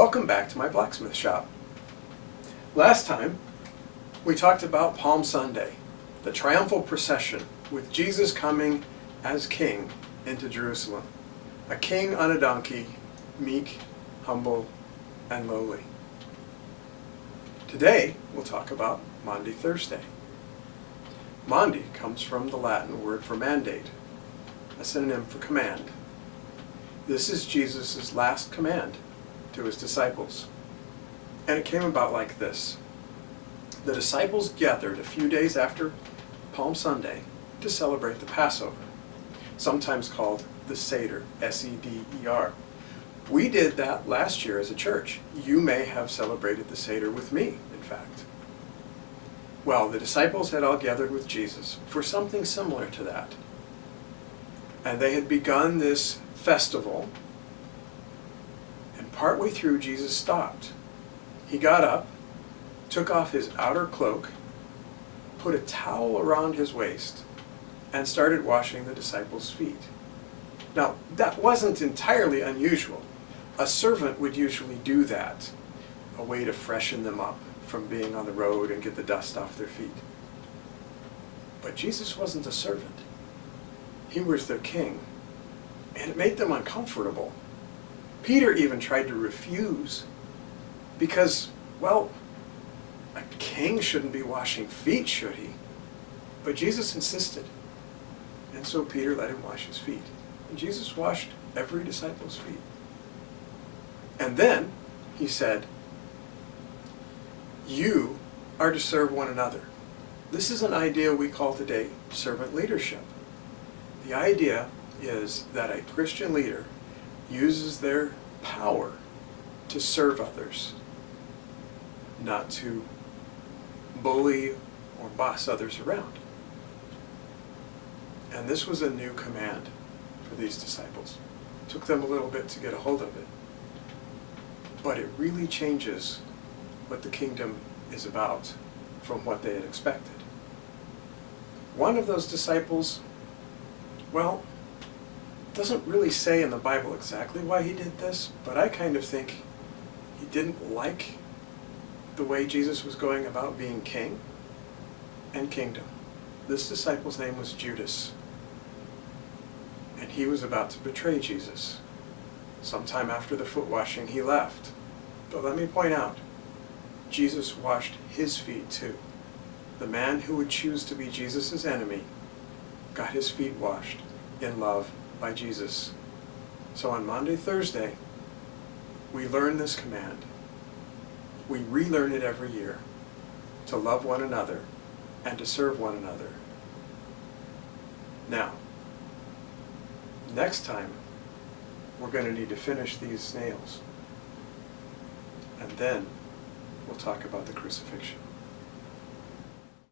Welcome back to my blacksmith shop. Last time we talked about Palm Sunday, the triumphal procession with Jesus coming as king into Jerusalem. A king on a donkey, meek, humble, and lowly. Today we'll talk about Maundy Thursday. Maundy comes from the Latin word for mandate, a synonym for command. This is Jesus' last command to his disciples. And it came about like this. The disciples gathered a few days after Palm Sunday to celebrate the Passover, sometimes called the Seder, S-E-D-E-R. We did that last year as a church. You may have celebrated the Seder with me, in fact. Well, the disciples had all gathered with Jesus for something similar to that. And they had begun this festival, and partway through Jesus stopped. He got up, took off his outer cloak, put a towel around his waist, and started washing the disciples' feet. Now, that wasn't entirely unusual. A servant would usually do that, a way to freshen them up from being on the road and get the dust off their feet. But Jesus wasn't a servant. He was their king, and it made them uncomfortable. Peter even tried to refuse because, well, a king shouldn't be washing feet, should he? But Jesus insisted, and so Peter let him wash his feet. And Jesus washed every disciple's feet. And then he said, you are to serve one another. This is an idea we call today servant leadership. The idea is that a Christian leader uses their power to serve others, not to bully or boss others around. And this was a new command for these disciples. It took them a little bit to get a hold of it. But it really changes what the kingdom is about from what they had expected. One of those disciples, well, doesn't really say in the Bible exactly why he did this, but I kind of think he didn't like the way Jesus was going about being king and kingdom. This disciple's name was Judas, and he was about to betray Jesus. Sometime after the foot washing, he left. But let me point out, Jesus washed his feet too. The man who would choose to be Jesus' enemy got his feet washed in love by Jesus. So on Maundy Thursday, we learn this command. We relearn it every year, to love one another and to serve one another. Now, next time, we're going to need to finish these nails. And then we'll talk about the crucifixion.